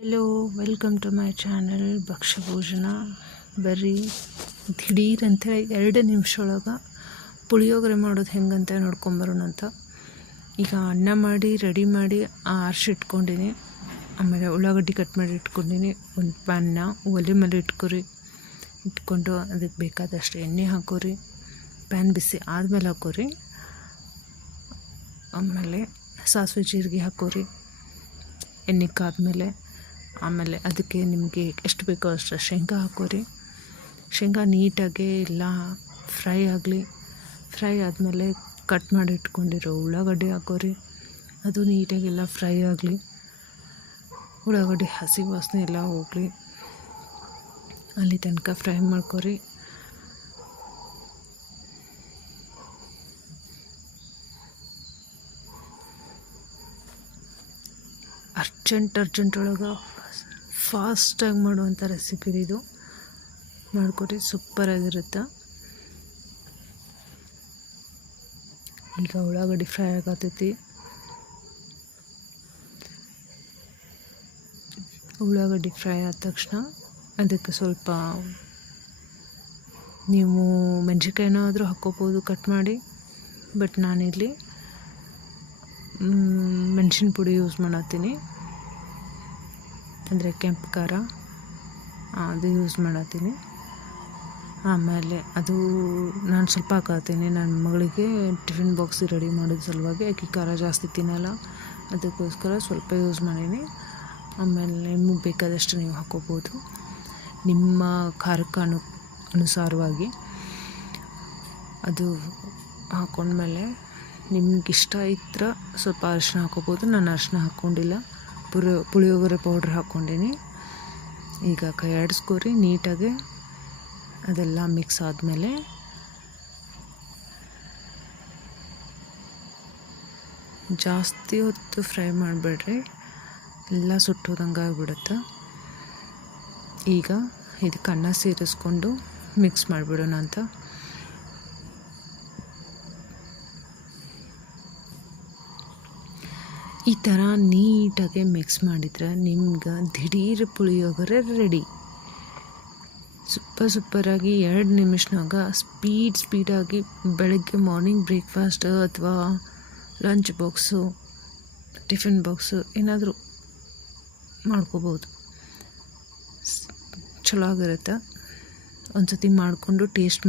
Hello, welcome to my channel Bhakshyabhojana. ಬರ್ರಿ, ದಿಢೀರ್ ಅಂಥೇಳಿ 2 ನಿಮಿಷ ಒಳಗೆ ಪುಳಿಯೋಗರೆ ಮಾಡೋದು ಹೆಂಗಂತ ನೋಡ್ಕೊಂಬರೋಣ ಅಂತ. ಈಗ ಅನ್ನ ಮಾಡಿ ರೆಡಿ ಮಾಡಿ ಆರಿಸಿಟ್ಕೊಂಡಿನಿ. ಆಮೇಲೆ ಉಳ್ಳಾಗಡ್ಡಿ ಕಟ್ ಮಾಡಿ ಇಟ್ಕೊಂಡಿನಿ. ಒಂದು ಪ್ಯಾನ್ನ ಒಲೆ ಮೇಲೆ ಇಟ್ಕೊಂಡು ಅದಕ್ಕೆ ಬೇಕಾದಷ್ಟು ಎಣ್ಣೆ ಹಾಕೋರಿ. ಪ್ಯಾನ್ ಬಿಸಿ ಆದಮೇಲೆ ಹಾಕೋರಿ. ಆಮೇಲೆ ಸಾಸಿವೆ ಜೀರಿಗೆ ಹಾಕೋರಿ. ಎಣ್ಣೆ ಕಾದ್ಮೇಲೆ ಆಮೇಲೆ ಅದಕ್ಕೆ ನಿಮಗೆ ಎಷ್ಟು ಬೇಕೋ ಅಷ್ಟು ಶೇಂಗಾ ಹಾಕೋರಿ. ಶೇಂಗಾ ನೀಟಾಗಿ ಎಲ್ಲ ಫ್ರೈ ಆಗಲಿ. ಫ್ರೈ ಆದಮೇಲೆ ಕಟ್ ಮಾಡಿ ಇಟ್ಕೊಂಡಿರೋ ಉಳ್ಳಾಗಡ್ಡಿ ಹಾಕೋರಿ. ಅದು ನೀಟಾಗೆಲ್ಲ ಫ್ರೈ ಆಗಲಿ. ಉಳ್ಳಾಗಡ್ಡಿ ಹಸಿ ವಾಸನೆ ಎಲ್ಲ ಹೋಗಲಿ, ಅಲ್ಲಿ ತನಕ ಫ್ರೈ ಮಾಡ್ಕೊರಿ. ಅರ್ಜೆಂಟ್ ಒಳಗೆ ಫಾಸ್ಟಾಗಿ ಮಾಡುವಂಥ ರೆಸಿಪಿ ಇದು. ಮಾಡ್ಕೊರಿ, ಸೂಪರಾಗಿರುತ್ತೆ. ಈಗ ಉಳ್ಳಾಗಡ್ಡಿ ಫ್ರೈ ಆಗತೈತಿ. ಉಳ್ಳಾಗಡ್ಡಿ ಫ್ರೈ ಆದ ತಕ್ಷಣ ಅದಕ್ಕೆ ಸ್ವಲ್ಪ ನೀವು ಮೆಣಸಿನ್ಕಾಯಿನೂ ಆದರೂ ಹಾಕ್ಕೋಬೋದು ಕಟ್ ಮಾಡಿ. ಬಟ್ ನಾನಿಲ್ಲಿ ಮೆಣಸಿನ ಪುಡಿ ಯೂಸ್ ಮಾಡತ್ತೀನಿ, ಅಂದರೆ ಕೆಂಪು ಖಾರ ಅದು ಯೂಸ್ ಮಾಡತ್ತೀನಿ. ಆಮೇಲೆ ಅದು ನಾನು ಸ್ವಲ್ಪ ಹಾಕತ್ತೀನಿ. ನನ್ನ ಮಗಳಿಗೆ ಟಿಫಿನ್ ಬಾಕ್ಸ್ ರೆಡಿ ಮಾಡೋದು ಸಲುವಾಗಿ ಆಕೆ ಖಾರ ಜಾಸ್ತಿ ತಿನ್ನಲ್ಲ, ಅದಕ್ಕೋಸ್ಕರ ಸ್ವಲ್ಪ ಯೂಸ್ ಮಾಡೀನಿ. ಆಮೇಲೆ ನಿಮಗೆ ಬೇಕಾದಷ್ಟು ನೀವು ಹಾಕ್ಕೋಬೋದು, ನಿಮ್ಮ ಖಾರಕ್ಕೆ ಅನುಸಾರವಾಗಿ. ಅದು ಹಾಕ್ಕೊಂಡ್ಮೇಲೆ ನಿಮ್ಗೆ ಇಷ್ಟ ಇದ್ರೆ ಸ್ವಲ್ಪ ಅರಿಶಿನ ಹಾಕ್ಕೋಬೋದು. ನಾನು ಅರಿಶಿನ ಹಾಕ್ಕೊಂಡಿಲ್ಲ, ಪುಳಿಯೋಗರೆ ಪೌಡ್ರ್ ಹಾಕ್ಕೊಂಡೀನಿ. ಈಗ ಕೈ ಆಡಿಸ್ಕೊರಿ ನೀಟಾಗಿ. ಅದೆಲ್ಲ ಮಿಕ್ಸ್ ಆದಮೇಲೆ ಜಾಸ್ತಿ ಹೊತ್ತು ಫ್ರೈ ಮಾಡಬೇಡ್ರಿ, ಎಲ್ಲ ಸುಟ್ಟೋದಂಗೆ ಆಗಿಬಿಡುತ್ತೆ. ಈಗ ಇದಕ್ಕೆ ಅನ್ನ ಸೇರಿಸ್ಕೊಂಡು ಮಿಕ್ಸ್ ಮಾಡಿಬಿಡೋಣ ಅಂತ. ಈ ಥರ ನೀಟಾಗಿ ಮಿಕ್ಸ್ ಮಾಡಿದ್ರೆ ನಿಮ್ಗೆ ದಿಢೀರ್ ಪುಳಿಯೋಗರೆ ರೆಡಿ. ಸೂಪರಾಗಿ 2 ನಿಮಿಷನಾಗ ಸ್ಪೀಡಾಗಿ ಬೆಳಗ್ಗೆ ಮಾರ್ನಿಂಗ್ ಬ್ರೇಕ್ಫಾಸ್ಟ್ ಅಥವಾ ಲಂಚ್ ಬಾಕ್ಸು, ಟಿಫಿನ್ ಬಾಕ್ಸು ಏನಾದರೂ ಮಾಡ್ಕೋಬೋದು. ಚಲೋ ಆಗಿರುತ್ತೆ. ಒಂದು ಸತಿ ಮಾಡಿಕೊಂಡು ಟೇಸ್ಟ್